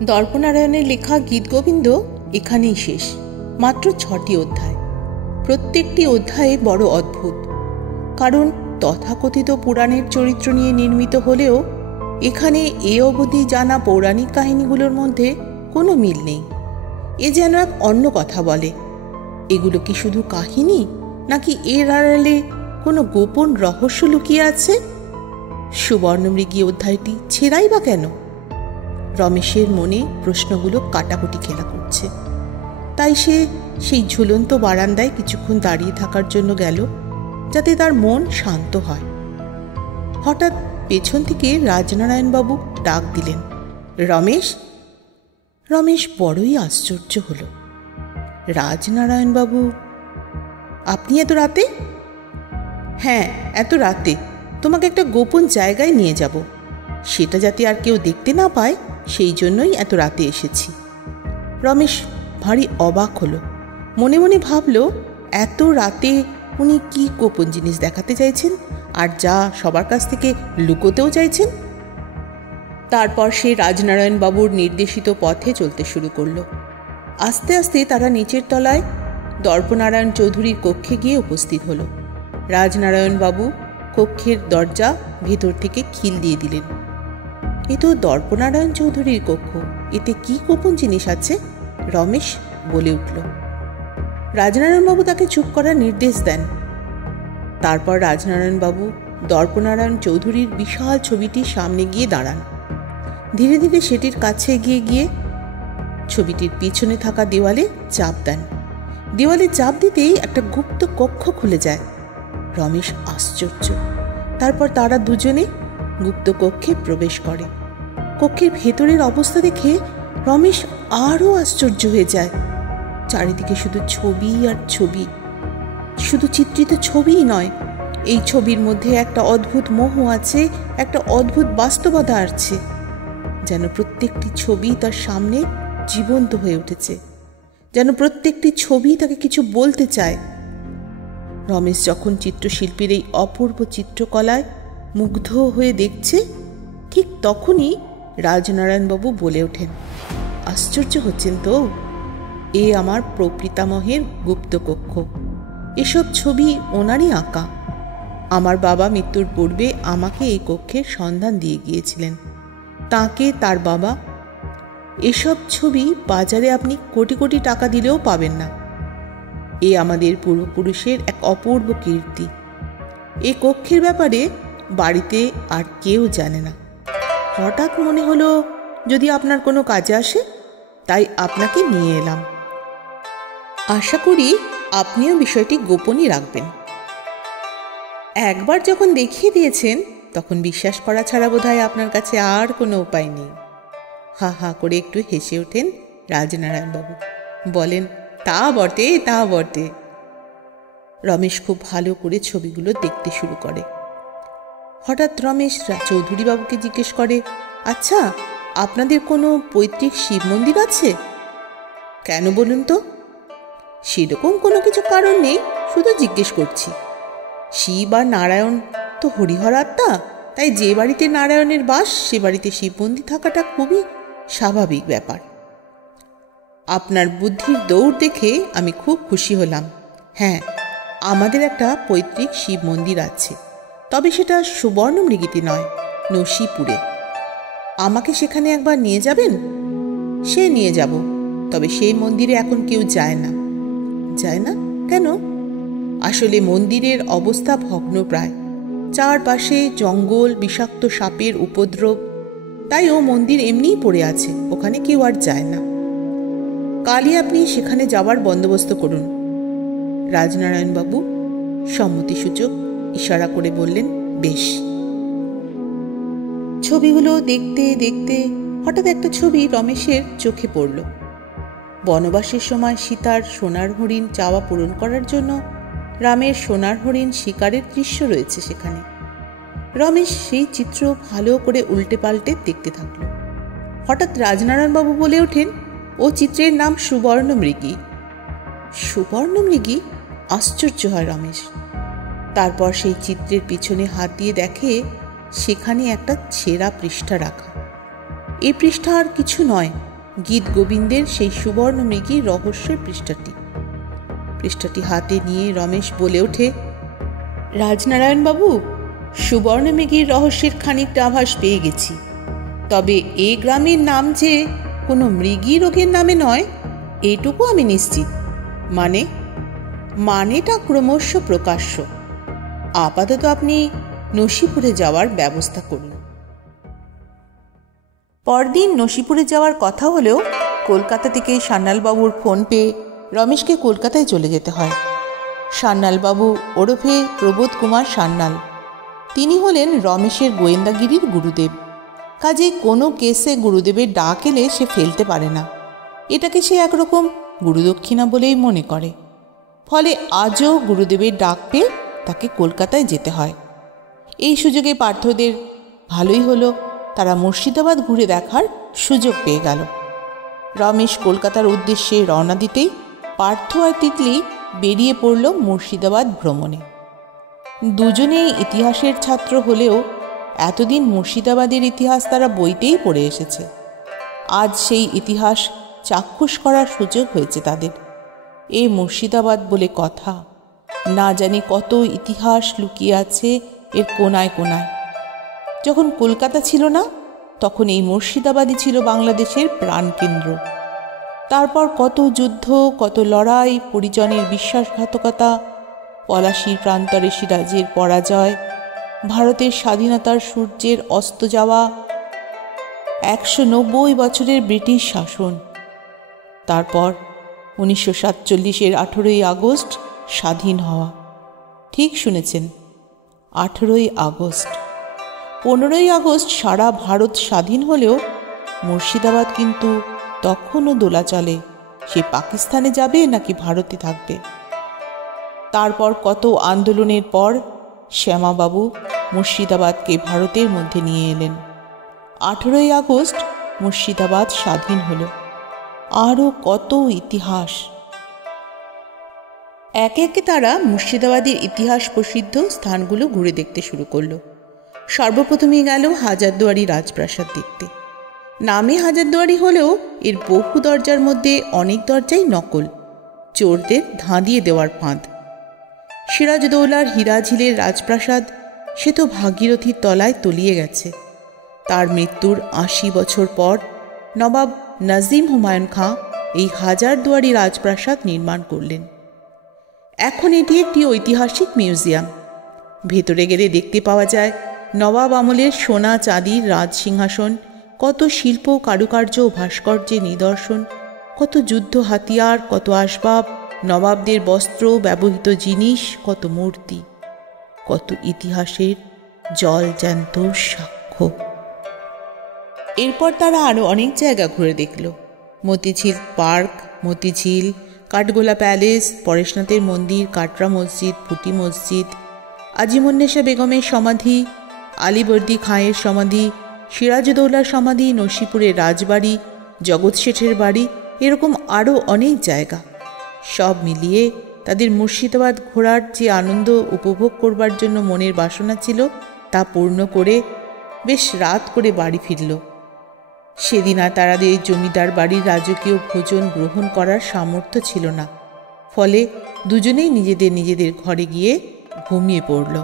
দর্পনারায়ণের লেখা গীতগোবিন্দ এখানেই শেষ। মাত্র 6টি অধ্যায়। প্রত্যেকটি অধ্যায়ে বড় অদ্ভুত, কারণ তথাকথিত পুরাণের চরিত্র নিয়ে নির্মিত হলেও এখানে এ অবধি জানা পৌরাণিক কাহিনীগুলোর মধ্যে কোনো মিল নেই। এ যেন এক অন্য কথা বলে। এগুলো কি শুধু কাহিনী, নাকি এর আড়ালে কোনো গোপন রহস্য লুকিয়ে আছে? সুবর্ণমৃগী অধ্যায়টি ছেড়াই বা কেন? রমেশের মনে প্রশ্নগুলো কাটাকুটি খেলা করছে। তাই সে সেই ঝুলন্ত বারান্দায় কিছুক্ষণ দাঁড়িয়ে থাকার জন্য গেল, যাতে তার মন শান্ত হয়। হঠাৎ পেছন থেকে রাজনারায়ণবাবু ডাক দিলেন, রমেশ। রমেশ বড়ই আশ্চর্য হল। রাজনারায়ণবাবু, আপনি এত রাতে? হ্যাঁ, এত রাতে তোমাকে একটা গোপন জায়গায় নিয়ে যাব, সেটা যাতে আর কেউ দেখতে না পায়, সেই জন্যই এত রাতে এসেছি। রমেশ ভারী অবাক হলো। মনে মনে ভাবল, এত রাতে উনি কি গোপন জিনিস দেখাতে চাইছেন, আর যা সবার কাছ থেকে লুকোতেও চাইছেন। তারপর সে রাজনারায়ণবাবুর নির্দেশিত পথে চলতে শুরু করল। আস্তে আস্তে তারা নিচের তলায় দর্পনারায়ণ চৌধুরীর কক্ষে গিয়ে উপস্থিত হল। রাজনারায়ণবাবু কক্ষের দরজা ভেতর থেকে খিল দিয়ে দিলেন। এ তো দর্পনারায়ণ চৌধুরীর কক্ষ, এতে কি গোপন জিনিস আছে? রমেশ বলে উঠল। রাজনারায়ণবাবু তাকে চুপ করার নির্দেশ দেন। তারপর রাজনারায়ণবাবু দর্পনারায়ণ চৌধুরীর বিশাল ছবিটির সামনে গিয়ে দাঁড়ান। ধীরে ধীরে সেটির কাছে এগিয়ে গিয়ে ছবিটির পিছনে থাকা দেওয়ালে চাপ দেন। দেওয়ালে চাপ দিতেই একটা গুপ্ত কক্ষ খুলে যায়। রমেশ আশ্চর্য। তারপর তারা দুজনে গুপ্ত কক্ষে প্রবেশ করে। কক্ষের ভেতরের অবস্থা দেখে রমেশ আরও আশ্চর্য হয়ে যায়। চারিদিকে শুধু ছবি আর ছবি, শুধু চিত্রিত ছবিই নয়, এই ছবির মধ্যে একটা অদ্ভুত মোহ আছে, একটা অদ্ভুত বাস্তবতা আছে। যেন প্রত্যেকটি ছবি তার সামনে জীবন্ত হয়ে উঠেছে, যেন প্রত্যেকটি ছবি তাকে কিছু বলতে চায়। রমেশ যখন চিত্রশিল্পীর এই অপূর্ব চিত্রকলায় মুগ্ধ হয়ে দেখছে, ঠিক তখনই রাজনারায়ণবাবু বলে ওঠেন, আশ্চর্য হচ্ছেন তো? এ আমার প্রপিতামহের গুপ্তকক্ষ। এসব ছবি ওনারই আঁকা। আমার বাবা মৃত্যুর পূর্বে আমাকে এই কক্ষের সন্ধান দিয়ে গিয়েছিলেন। তাকে তার বাবা। এসব ছবি বাজারে আপনি কোটি কোটি টাকা দিলেও পাবেন না। এ আমাদের পূর্বপুরুষের এক অপূর্ব কীর্তি। এই কক্ষের ব্যাপারে বাড়িতে আর কেউ জানে না। হঠাৎ মনে হলো যদি আপনার কোনো কাজে আসে, তাই আপনাকে নিয়ে এলাম। আশা করি আপনিও বিষয়টি গোপনই রাখবেন। একবার যখন দেখিয়ে দিয়েছেন, তখন বিশ্বাস করা ছাড়া বোধহয় আপনার কাছে আর কোনো উপায় নেই। হা হা করে একটু হেসে ওঠেন রাজনারায়ণবাবু। বলেন, তা বটে, তা বটে। রমেশ খুব ভালো করে ছবিগুলো দেখতে শুরু করে। হঠাৎ রমেশ চৌধুরীবাবুকে জিজ্ঞেস করে, আচ্ছা, আপনাদের কোনো পৈতৃক শিব মন্দির আছে? কেন বলুন তো? সেরকম কোনো কিছু কারণ নেই, শুধু জিজ্ঞেস করছি। শিব আর নারায়ণ তো হরিহর আত্মা, তাই যে বাড়িতে নারায়ণের বাস, সে বাড়িতে শিব মন্দির থাকাটা খুবই স্বাভাবিক ব্যাপার। আপনার বুদ্ধির দৌড় দেখে আমি খুব খুশি হলাম। হ্যাঁ, আমাদের একটা পৈতৃক শিব মন্দির আছে, তবে সেটা সুবর্ণমৃগীতে নয়, নসিপুরে। আমাকে সেখানে একবার নিয়ে যাবেন? সে নিয়ে যাব, তবে সেই মন্দিরে এখন কেউ যায় না। যায় না কেন? আসলে মন্দিরের অবস্থা ভগ্নপ্রায়। চারপাশে জঙ্গল, বিষাক্ত সাপের উপদ্রব, তাই ও মন্দির এমনিই পড়ে আছে, ওখানে কেউ আর যায় না। কালই আপনি সেখানে যাওয়ার বন্দোবস্ত করুন। রাজনারায়ণবাবু সম্মতিসূচক ইশারা করে বললেন, বেশ। ছবিগুলো দেখতে দেখতে হঠাৎ একটা ছবি রমেশের চোখে পড়ল। বনবাসের সময় সীতার সোনার হরিণ চাওয়া পূরণ করার জন্য রামের সোনার হরিণ শিকারের দৃশ্য রয়েছে সেখানে। রমেশ সেই চিত্র ভালো করে উল্টে পাল্টে দেখতে থাকল। হঠাৎ রাজনারায়ণবাবু বলে ওঠেন, ও চিত্রের নাম সুবর্ণমৃগী। সুবর্ণমৃগী? আশ্চর্য হয় রমেশ। তারপর সেই চিত্রের পিছনে হাত দিয়ে দেখে সেখানে একটা ছেঁড়া পৃষ্ঠা রাখা। এই পৃষ্ঠা আর কিছু নয়, গীত গোবিন্দের সেই সুবর্ণ মৃগীর রহস্যের পৃষ্ঠাটি হাতে নিয়ে রমেশ বলে ওঠে, রাজনারায়ণবাবু, সুবর্ণ মৃগীর রহস্যের খানিকটা আভাস পেয়ে গেছি। তবে এ গ্রামের নাম যে কোনো মৃগী রোগের নামে নয়, এটুকু আমি নিশ্চিত। মানেটা ক্রমশ প্রকাশ্য। আপাতত আপনি নসিপুরে যাওয়ার ব্যবস্থা করুন। পরদিন নসিপুরে যাওয়ার কথা হলেও কলকাতা থেকে সান্যালবাবুর ফোন পেয়ে রমেশকে কলকাতায় চলে যেতে হয়। সান্যালবাবু ওরফে প্রবোধ কুমার সান্যাল, তিনি হলেন রমেশের গোয়েন্দাগিরির গুরুদেব। কাজেই কোনো কেসে গুরুদেবের ডাক এলে সে ফেলতে পারে না। এটাকে সে একরকম গুরুদক্ষিণা বলেই মনে করে। ফলে আজও গুরুদেবের ডাক পেয়ে তাকে কলকাতায় যেতে হয়। এই সুযোগে পার্থদের ভালোই হলো, তারা মুর্শিদাবাদ ঘুরে দেখার সুযোগ পেয়ে গেল। রমেশ কলকাতার উদ্দেশ্যে রওনা দিতেই পার্থ আর তিতলি বেরিয়ে পড়ল মুর্শিদাবাদ ভ্রমণে। দুজনেই ইতিহাসের ছাত্র হলেও এতদিন মুর্শিদাবাদের ইতিহাস তারা বইতেই পড়ে এসেছে। আজ সেই ইতিহাস চাক্ষুষ করার সুযোগ হয়েছে তাদের। এই মুর্শিদাবাদ বলে কথা, না জানি কত ইতিহাস লুকিয়ে আছে এর কোনায় কোনায়। যখন কলকাতা ছিল না, তখন এই মুর্শিদাবাদই ছিল বাংলাদেশের প্রাণকেন্দ্র। তারপর কত যুদ্ধ, কত লড়াই, পরিজনের বিশ্বাসঘাতকতা, পলাশির প্রান্তরে সিরাজের পরাজয়, ভারতের স্বাধীনতার সূর্যের অস্ত যাওয়া, 190 বছরের ব্রিটিশ শাসন, তারপর 1947-এর 18ই আগস্ট স্বাধীন হওয়া। ঠিক শুনেছেন, 18ই আগস্ট। 15ই আগস্ট সারা ভারত স্বাধীন হলেও মুর্শিদাবাদ কিন্তু তখনও দোলাচলে, সে পাকিস্তানে যাবে নাকি ভারতে থাকবে। তারপর কত আন্দোলনের পর শ্যামাবাবু মুর্শিদাবাদকে ভারতের মধ্যে নিয়ে এলেন। 18ই আগস্ট মুর্শিদাবাদ স্বাধীন হলো। আরও কত ইতিহাস। একে একে তারা মুর্শিদাবাদের ইতিহাস প্রসিদ্ধ স্থানগুলো ঘুরে দেখতে শুরু করলো। সর্বপ্রথমেই গেল হাজারদুয়ারি রাজপ্রাসাদ দেখতে। নামে হাজারদুয়ারি হলেও এর বহু দরজার মধ্যে অনেক দরজাই নকল, চোরদের ধাঁধিয়ে দেওয়ার ফাঁদ। সিরাজদৌলার হীরাঝিলের রাজপ্রাসাদ সে তো ভাগীরথীর তলায় তলিয়ে গেছে। তার মৃত্যুর 80 বছর পর নবাব নাজিম হুমায়ুন খাঁ এই হাজারদুয়ারি রাজপ্রাসাদ নির্মাণ করলেন। এখন এটি একটি ঐতিহাসিক মিউজিয়াম। ভেতরে গেলে দেখতে পাওয়া যায় নবাব আমলের সোনা চাঁদির রাজসিংহাসন, কত শিল্প, কারুকার্য ও ভাস্কর্যের নিদর্শন, কত যুদ্ধ হাতিয়ার, কত আসবাব, নবাবদের বস্ত্র, ব্যবহৃত জিনিস, কত মূর্তি, কত ইতিহাসের জলজ্যান্ত সাক্ষ্য। এরপর তারা আরও অনেক জায়গা ঘুরে দেখল। মতিঝিল পার্ক, মতিঝিল, কাঠগোলা প্যালেস, পরেশনাথের মন্দির, কাটরা মসজিদ, ফুটি মসজিদ, আজিমুন্নেসা বেগমের সমাধি, আলীবর্দী খাঁয়ের সমাধি, সিরাজদৌলার সমাধি, নসিপুরের রাজবাড়ি, জগৎ শেঠের বাড়ি, এরকম আরও অনেক জায়গা। সব মিলিয়ে তাদের মুর্শিদাবাদ ঘোরার যে আনন্দ উপভোগ করবার জন্য মনের বাসনা ছিল তা পূর্ণ করে বেশ রাত করে বাড়ি ফিরল। সেদিন আর তাদের জমিদার বাড়ির রাজকীয় ভোজন গ্রহণ করার সামর্থ্য ছিল না। ফলে দুজনেই নিজেদের ঘরে গিয়ে ঘুমিয়ে পড়ল।